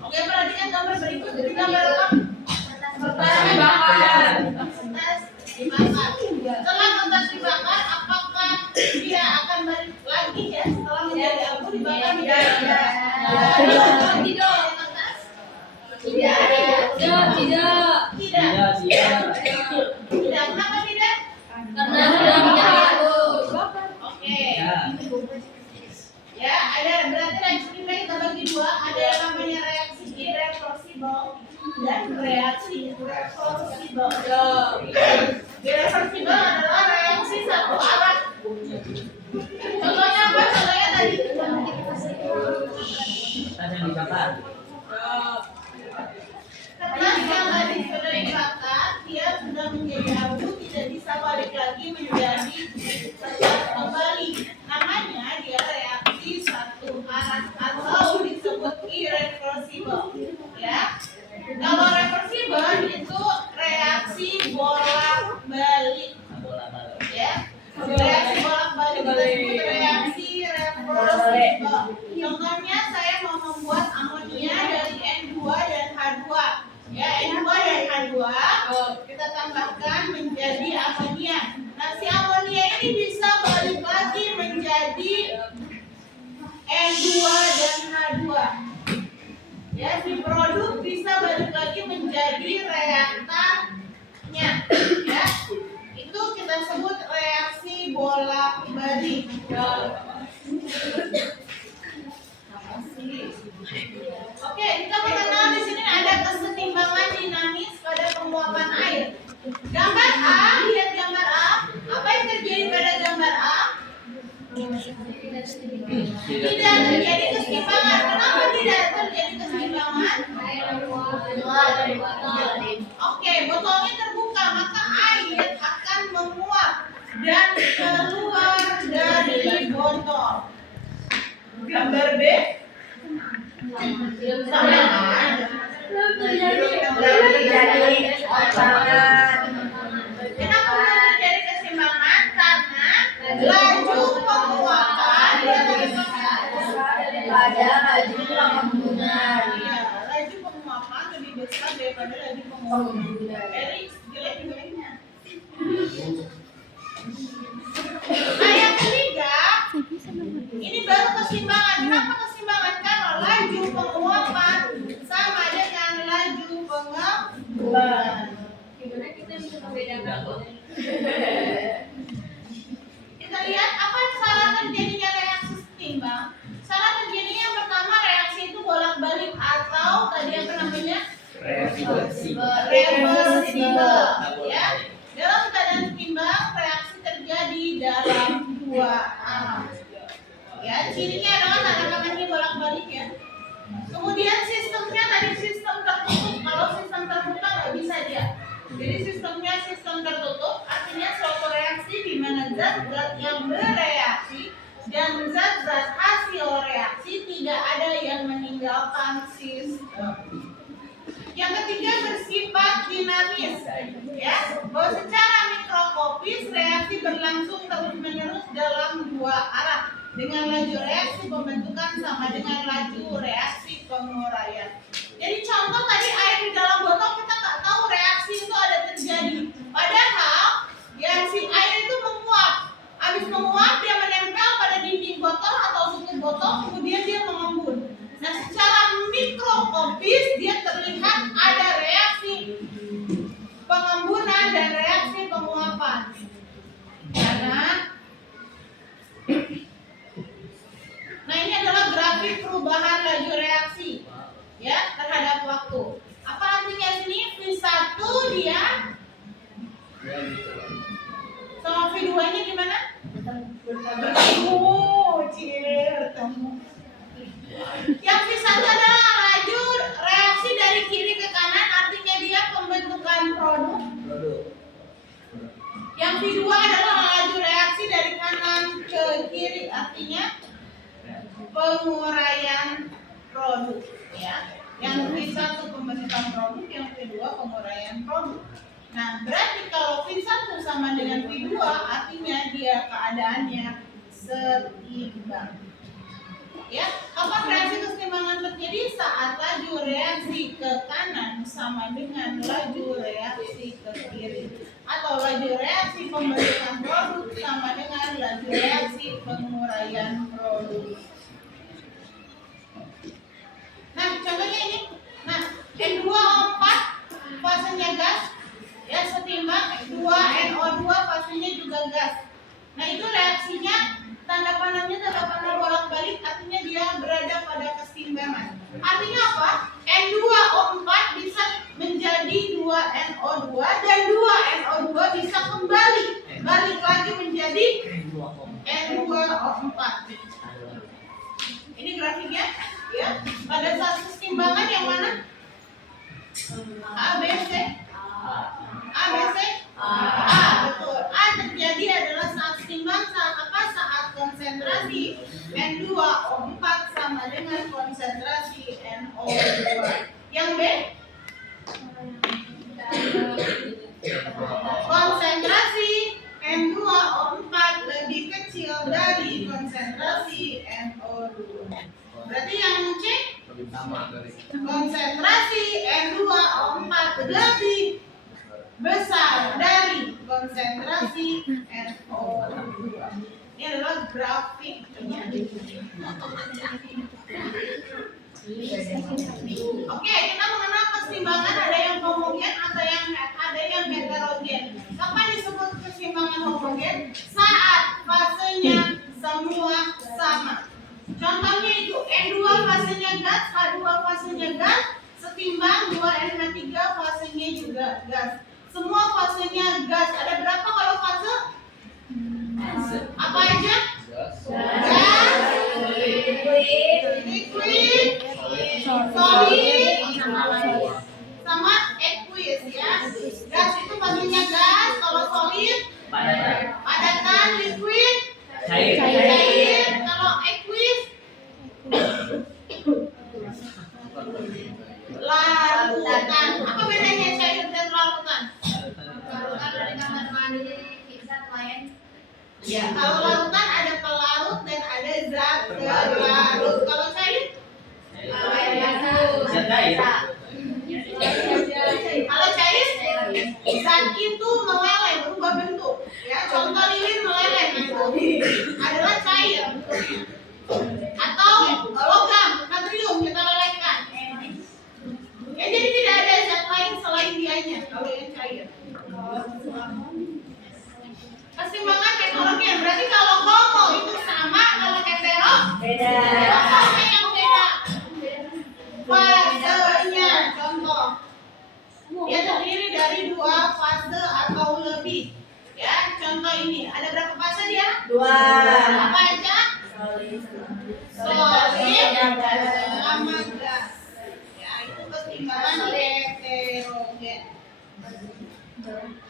Oke, perhatikan gambar berikut. Jadi gambar apa? Bakar. Kertas dibakar. Setelah kertas dibakar, apakah dia akan balik lagi ya setelah menjadi abu dibakar? Tidak. Kenapa tidak? Karena sudah menjadi abu. Oke. Ya, ada berarti reaksi kimia kita bagi dua. Ada yang namanya reaksi irreversible dan reaksi reversible. Irreversible adalah reaksi satu arah. Contohnya apa? Contohnya tadi. Kertas yang tadi sudah dibakar, dia sudah menjadi abu, tidak bisa balik lagi menjadi kertas kembali. Namanya dia reaksi satu arah atau disebut irreversible. Ya. Kalau reversible itu reaksi bolak-balik. Ya. Reaksi bolak-balik disebut reaksi reversible. Contohnya saya mau membuat amonia dari N2 dan H2. Ya, N2 dan H2 kita tambahkan menjadi amonia. Nah, si amonia ini bisa balik lagi menjadi N2 dan H2. Ya, si produk bisa balik lagi menjadi reaktannya. Ya, itu kita sebut reaksi bolak-balik. Oke, kita mengenal di sini ada kesetimbangan dinamis pada penguapan air. Gambar A, lihat gambar A. Apa yang terjadi pada gambar A? Tidak terjadi kesetimbangan. Kenapa tidak terjadi kesetimbangan? Oke, botolnya terbuka, maka air akan menguap dan keluar dari botol. Gambar B sama aja. Kenapa terjadi keseimbangan? Karena laju penguapan daripada laju pengembunan. Iya, laju penguapan lebih besar daripada laju pengembunan. Erik, jelek-jeleknya. Nah, yang ketiga, ini baru keseimbangan. Kenapa keseimbangan? Karena laju penguapan sama dengan laju pengembunan. Gimana kita bisa membedakan? Kita lihat apa syarat terjadinya reaksi seimbang. Syarat terjadinya yang pertama reaksi itu bolak-balik atau tadi apa namanya? Reversible. Ya. Dalam keadaan seimbang reaksi terjadi dalam dua arah. Ya, cirinya adalah tanda-tandanya bolak-balik ya. Kemudian sistemnya tadi sistem tertutup. Kalau sistem terbuka nggak bisa dia. Jadi sistemnya sistem tertutup, artinya suatu reaksi di mana zat-zat yang bereaksi dan zat-zat hasil reaksi tidak ada yang meninggalkan sistem. Yang ketiga bersifat dinamis, ya, bahwa secara mikroskopis reaksi berlangsung terus-menerus dalam dua arah dengan laju reaksi pembentukan sama dengan laju reaksi penguraian. Jadi contoh tadi air di dalam botol kita nggak tahu reaksi itu ada terjadi. Padahal ya si air itu menguap. Habis menguap dia menempel pada dinding botol atau tutup botol, kemudian dia mengembun. Nah, secara mikroskopis dia terlihat ada reaksi pengembunan dan reaksi penguapan. Karena nah ini adalah grafik perubahan laju reaksi ya terhadap waktu. Apa artinya sini? V1 dia sama V2 nya gimana? Bertemu, bertemu. Yang V1 adalah laju reaksi dari kiri ke kanan, artinya dia pembentukan produk. Yang V2 adalah laju reaksi dari kanan ke kiri, artinya penguraian produk, ya. Yang satu pembentukan produk, yang kedua penguraian produk. Nah, berarti kalau V1 sama dengan V2 artinya dia keadaannya seimbang. Ya, kapan reaksi keseimbangan terjadi? Saat laju reaksi ke kanan sama dengan laju reaksi ke kiri, atau laju reaksi pembentukan produk sama dengan laju reaksi penguraian produk. Nah, contohnya ini. Nah, N2O4 fasenya gas, ya, setimbang N2NO2 fasenya juga gas. Nah, itu reaksinya tanda panah bolak-balik, artinya dia berada pada keseimbangan. Artinya apa? N2O4 bisa menjadi 2NO2 dan 2NO2 bisa kembali balik lagi menjadi N2O4. Ini grafiknya, ya. Pada saat keseimbangan yang mana? A, B, C. A, B, C. A, betul. A terjadi adalah saat seimbang, saat apa? Saat konsentrasi N2O4 sama dengan konsentrasi NO2. Yang B? Konsentrasi N2O4 lebih kecil dari konsentrasi NO2. Berarti yang C? Konsentrasi N2O4 lebih besar dari konsentrasi NO2. Ini adalah grafiknya. Oke, kita mengenal keseimbangan, ada yang homogen atau ada yang heterogen. Kapan disebut keseimbangan homogen? Saat fasenya semua sama. Contohnya itu N2 fasenya gas, H2 fasenya gas, setimbang 2NH3 fasenya juga gas. Semua fasenya gas. Ada berapa kalau fase? Apa aja? Gas, liquid, solid, sama aqueous, ya. Gas itu fasenya gas, kalau solid padatan, liquid cair, kalau aqueous larutan. Apa bedanya cair dan larutan? Ya, kalau larutan ada pelarut dan ada zat pelarut. Kalau cair? Kalau cair, zat itu meleleh, berubah bentuk. Ya, contoh lilin meleleh, itu adalah cair. Atau logam, natrium kita lelehkan. Ya, jadi tidak ada zat lain selain dianya kalau yang cair. Keseimbangan heterogen, berarti kalau homo itu sama, kalau hetero beda. Contohnya yang beda. Fasenya, contoh. Dia terdiri dari 2 fase atau lebih. Ya, contoh ini. Ada berapa fase dia? 2. Apa aja? Solid sama gas. Ya, itu keseimbangan heterogen.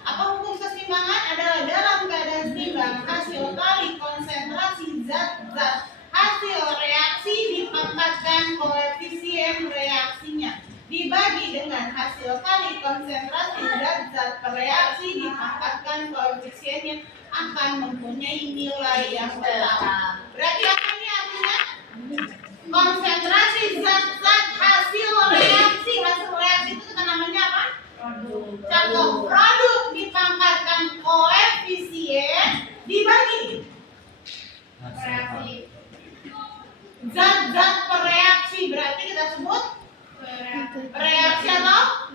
Apa hukum keseimbangan? Adalah dalam keadaan seimbang hasil kali konsentrasi zat-zat hasil reaksi dipangkatkan koefisien reaksinya dibagi dengan hasil kali konsentrasi zat-zat bereaksi dipangkatkan koefisiennya akan mempunyai nilai yang tetap. Berarti apa ini artinya? Konsentrasi zat-zat hasil reaksi itu kita namanya apa? Contoh produk dipangkatkan koefisien dibagi zat-zat bereaksi, berarti kita sebut reaksi atau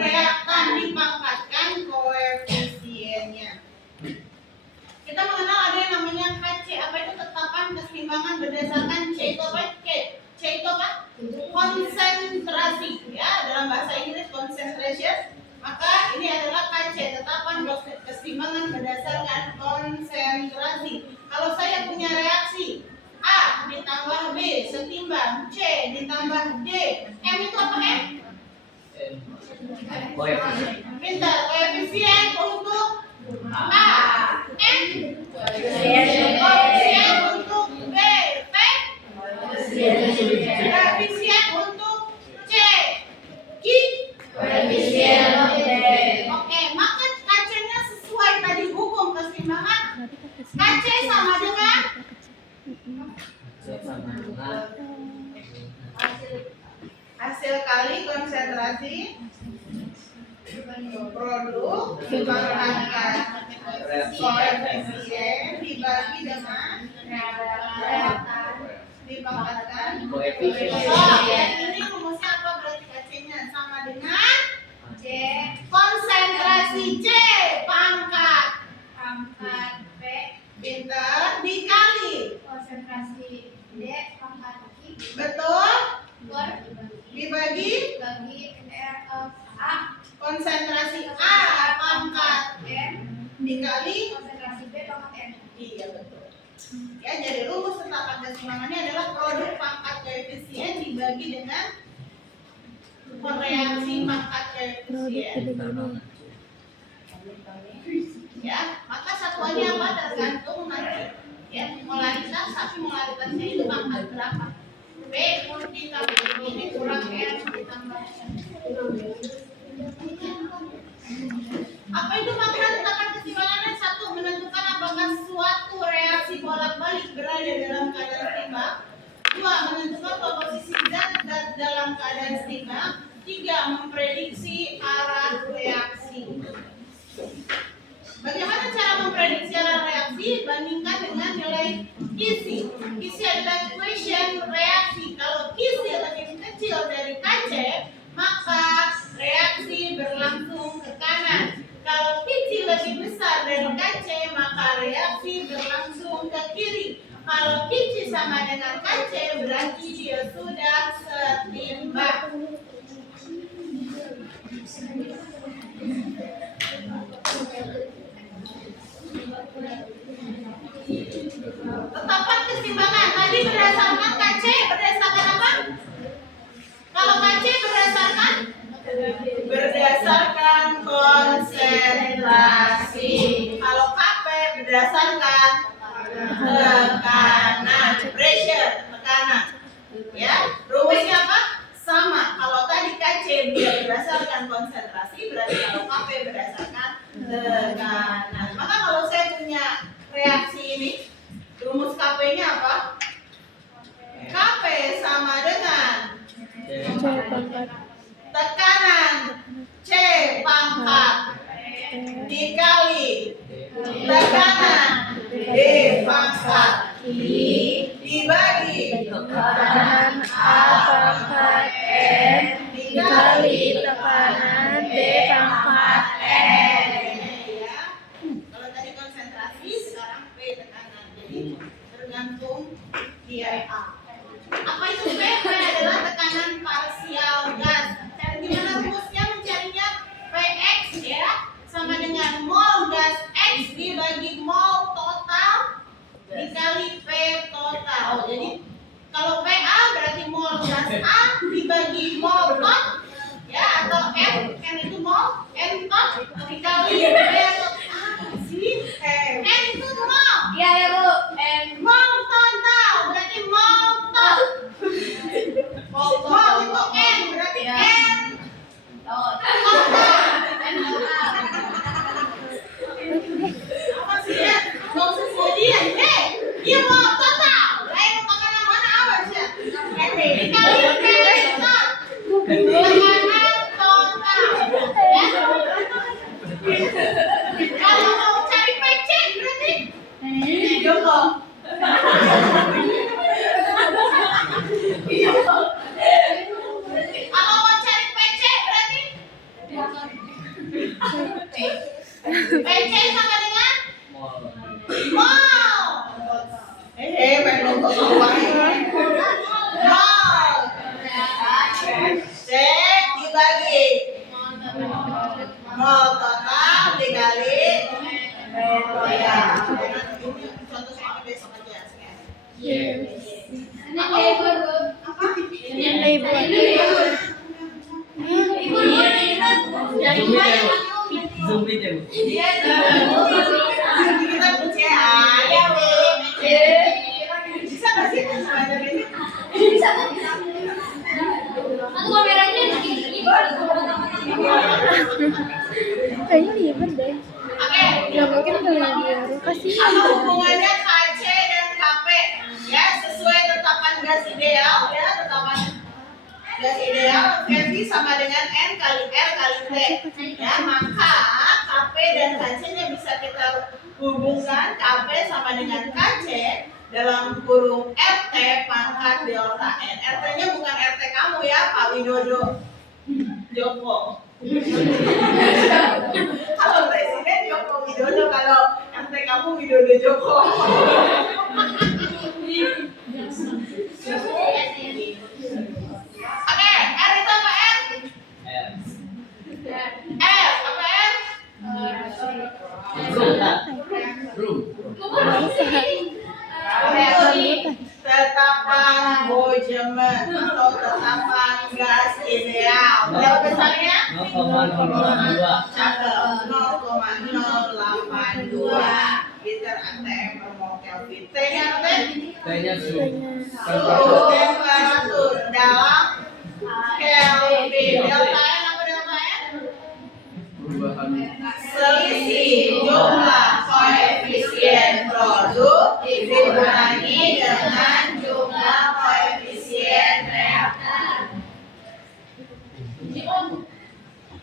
reaktan dipangkatkan koefisiennya. Kita mengenal ada yang namanya KC. Apa itu? Tetapan keseimbangan berdasarkan C itu apa? C itu apa? Konsentrasi, ya, dalam bahasa Inggris concentration. Maka ini adalah KC, tetapan keseimbangan berdasarkan konsentrasi. Kalau saya punya reaksi A ditambah B setimbang C ditambah D, M itu apa M? Pintar, koefisien untuk A, M koefisien untuk B, P Hasil kali konsentrasi produk dibangkitkan koefisien dibagi dengan dipangkatkan koefisien. Ya, ini rumusnya apa berarti KC-nya sama dengan C konsentrasi C pangkat P pinter dikali konsentrasi D pangkat I betul per dibagi bagi A konsentrasi A pangkat M dikali konsentrasi B pangkat M. iya betul. Ya, jadi rumus tetapan kesimangannya adalah produk pangkat koefisien dibagi dengan reaksi pangkat koefisien. Ya, maka satuannya apa tergantung nanti ya molaritas, tapi molaritasnya itu pangkat berapa? B ditambah ini kurang M ditambah apa itu makna tetapan keseimbangannya? Satu, menentukan apakah suatu reaksi bolak-balik berada dalam keadaan seimbang. Dua, menentukan komposisi zat dalam keadaan seimbang. Tiga, memprediksi arah reaksi. Bagaimana cara memprediksi arah reaksi? Bandingkan dengan nilai Kisi. Kisi adalah equation reaksi. Kalau Kisi lebih kecil dari KC, maka reaksi berlangsung ke kanan. Kalau Kisi lebih besar dari KC, maka reaksi berlangsung ke kiri. Kalau Kisi sama dengan KC, berarti dia sudah setimbang. Tetapan keseimbangan tadi berdasarkan KC, berdasarkan apa? Kalau KC berdasarkan konsentrasi. Kalau KP berdasarkan tekanan, pressure, tekanan. Ya, rumusnya apa? Sama. Kalau tadi KC berdasarkan konsentrasi, berarti kalau KP berdasarkan tekanan. Maka kalau saya punya reaksi ini, rumus KP-nya apa? KP sama dengan tekanan C pangkat dikali tekanan D pangkat dibagi tekanan A pangkat M dikali tekanan D pangkat M. Ya. Kalau tadi konsentrasi, sekarang P tekanan. Jadi tergantung dia A. Apa itu P? P adalah tekanan parsial gas. Cara gimana rumusnya mencarinya? Px ya sama dengan mol gas X dibagi mol total dikali P total. Jadi kalau PA berarti mol gas A dibagi mol tot ya atau N itu mol N tot dikali P total. N itu mol. Iya ya Bu. Mol total berarti mol tot. Mol itu N berarti Ya. N total. Apa sih ya? Nggak usah sedian. Dia mau total. Lain makanan mana awas ya? Dikali P total. Tekanan total. Ya. Kalau mau cari PC berarti jongkok. Kalau mau cari PC berarti PC sama dengan mol. Belum mol. C dibagi mol total dikali ya. Ini contoh soal besok aja sekarang. Ini labor Bu. Apa? Labor. Ibu dari mana? Zoom aja Bu. Iya. Kita percaya ya, Bu. Bisa nggak sih belajar ini? Bisa Bu. Satu kameranya ini. Kayaknya ribet deh. Oke. Nggak mungkin kalian biar kasih. Apa hubungannya KC dan KP? Ya, sesuai gas ideal ya, tetapan gas ideal Kv sama dengan N kali R kali T ya, maka Kp dan Kc nya bisa kita hubungkan. Kp sama dengan Kc dalam kurung RT pangkat delta N. RT nya bukan RT kamu ya, Pak Widodo Joko. Kalau presiden Joko Widodo, kalau RT kamu Widodo Joko. Oke, R itu apa R? R apa R? Tetapan Boltzmann atau tetapan gas ideal. Berapa besarnya? 0,082. Cakep, 0,082 liter atm per mol Kelvin. T-nya apa teh? T-nya suhu. Suhu temperatur dalam Kelvin. Delta N apa delta N? Perubahan Selisih jumlah koefisien produk dikurangi dengan jumlah koefisien reaktan.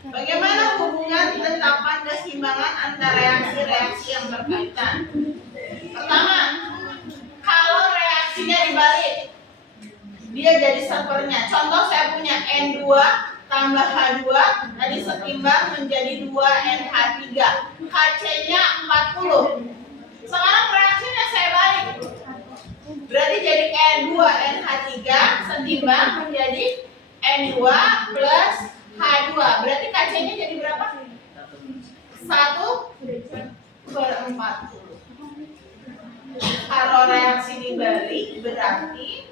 Bagaimana hubungan tetapan keseimbangan antara reaksi-reaksi yang berkaitan? Pertama, kalau reaksinya dibalik, dia jadi sepernya. Contoh, saya punya N2 tambah H2 tadi setimbang menjadi 2NH3. Kc-nya 40. Sekarang reaksinya saya balik. Berarti jadi N2NH3 setimbang menjadi N2 plus H2. Berarti Kc-nya jadi berapa? 1/40. Kalau reaksi dibalik berarti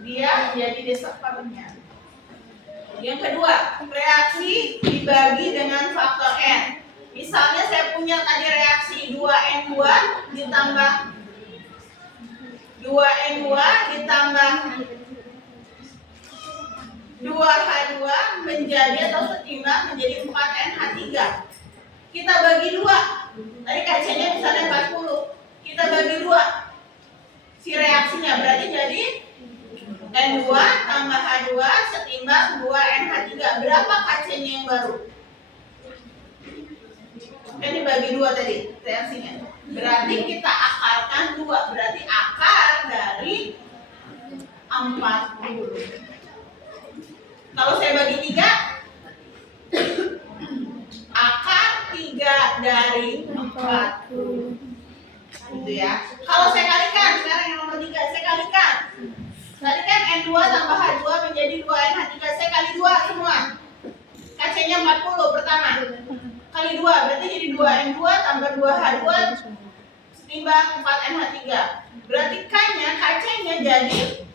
dia jadi sepernya. Yang kedua, reaksi dibagi dengan faktor N. Misalnya saya punya tadi reaksi 2N2 ditambah 2N2 ditambah 2H2 menjadi atau setimbang menjadi 4NH3. Kita bagi 2. Tadi Kc-nya misalnya 40. Kita bagi 2. Si reaksinya berarti jadi N2 tambah H2 setimbang 2NH3. Berapa Kc-nya yang baru? Kan dibagi 2 tadi reaksinya. Berarti kita akarkan 2. Berarti akar dari 40. Kalau saya bagi 3, akar 3 dari 40. Gitu ya. Kalau saya kalikan, sekarang yang nomor 3 saya kalikan. Tadi kan N2 tambah H2 menjadi 2NH3. Saya kali 2 semua. Kc-nya 40 pertama. Kali 2 berarti jadi 2N2 tambah 2H2 setimbang 4NH3. Berarti K-nya, Kc-nya jadi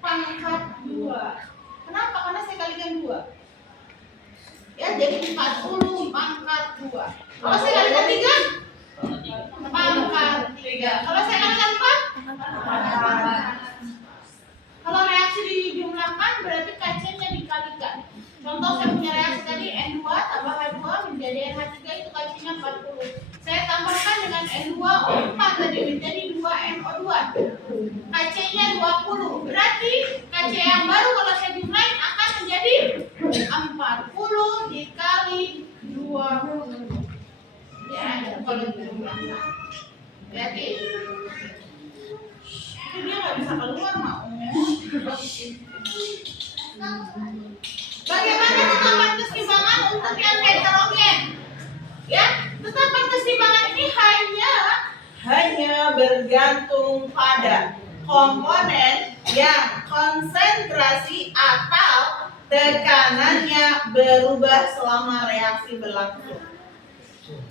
pangkat 2. Kenapa? Karena saya kalikan 2. Ya, jadi 40 pangkat 2. Kalau saya kalikan 3, pangkat 3. Kalau saya kalikan 4, kalau reaksi dijumlahkan berarti Kc-nya dikalikan. Contoh, saya punya reaksi tadi N2 tambah H2 menjadi NH3, itu Kc-nya 40. Saya tambahkan dengan N2O4 tadi menjadi 2NO2. Kc-nya 20. Berarti Kc yang baru kalau saya jumlahin akan menjadi 40 dikali 20. Ya, itu kalau dijumlahkan. Berarti itu dia nggak bisa keluar maunya. Bagaimana tetapan keseimbangan untuk yang heterogen? Ya, tetapan keseimbangan ini hanya bergantung pada komponen yang konsentrasi atau tekanannya berubah selama reaksi berlangsung.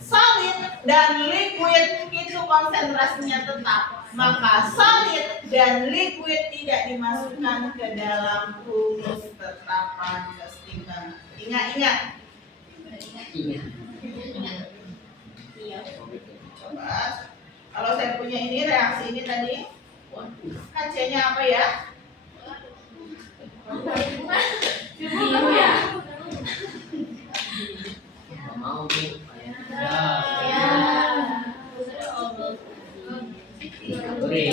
Solid dan liquid itu konsentrasinya tetap, maka solid dan liquid tidak dimasukkan ke dalam rumus tetapan keseimbangan. Ingat. Coba, kalau saya punya ini reaksi ini tadi, Kc-nya apa ya? mau Bu. Oke.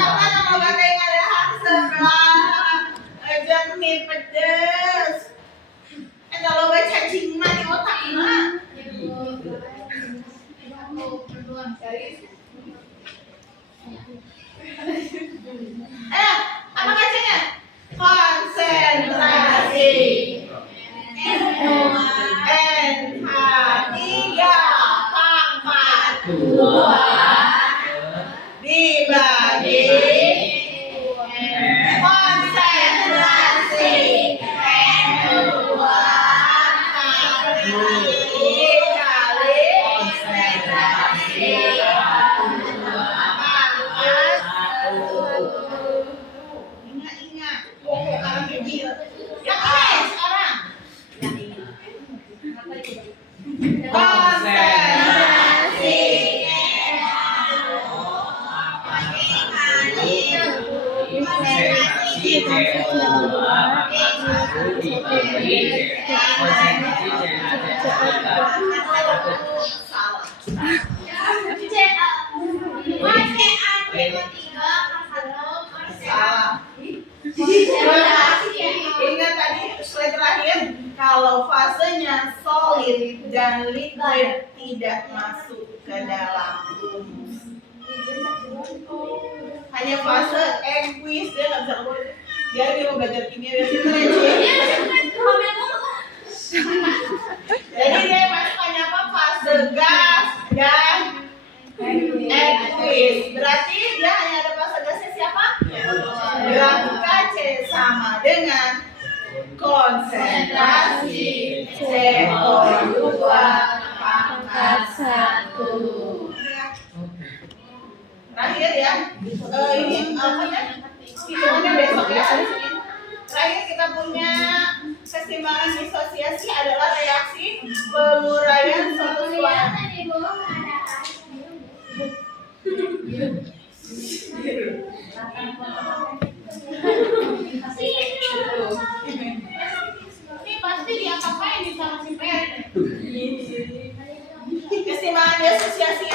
Teman kalau kata yang ada hak sebelah ajak mie pedes. Kalau baca cacing mah di otak mah. Apa bacanya? Konsentrasi. NH3 pangkat 2 dibagi konsentrasi N2 kali konsentrasi pangkat 1. Ingat orang kecil yang ini sekarang konsentrasi salah. Ingat tadi slide terakhir, kalau fasenya solid dan liquid tidak masuk ke dalam rumus. Hanya fase aqueous dia nggak bisa keluar. Biar dia mau belajar kimia biar kita Jadi dia masuknya apa? Fase gas dan aqueous. Berarti dia hanya ada fase gasnya siapa? Berarti Kc sama dengan konsentrasi CO2 pangkat 1. Terakhir ya, ini apa ya? Hitungannya besok ya. Terakhir kita punya keseimbangan disosiasi adalah reaksi penguraian suatu suara. Ini pasti diapa-apain di sama si Per. Keseimbangan disosiasi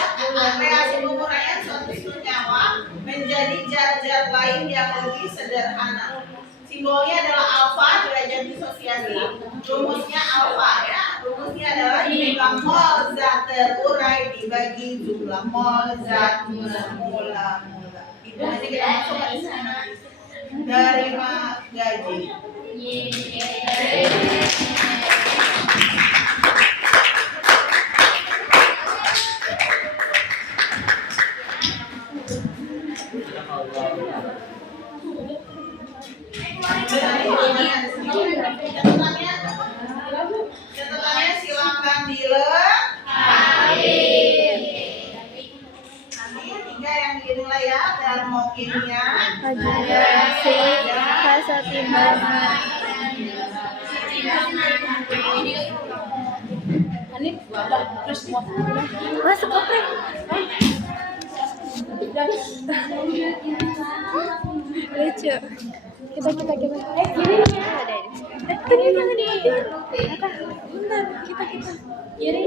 reaksi penguraian suatu senyawa menjadi zat-zat lain yang lebih sederhana. Simbolnya adalah alfa, derajat disosiasi. Rumusnya alfa ya. Rumusnya adalah jumlah mol zat terurai dibagi jumlah mol zat mula-mula. Itu nanti kita masukkan di sana. Terima gaji. Catatannya silakan dilengkapi. Nanti 3 yang dinilai ya, termokimia, reaksi fase timbangan. Masuk oke. Lucu. Kita. Gini. Ada ini. Gini jangan dimatiin. Apa? Bentar, kita. Gini.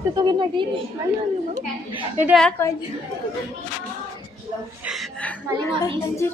Tutupin lagi ini. Mana lu mau? Udah aku aja. Anjir.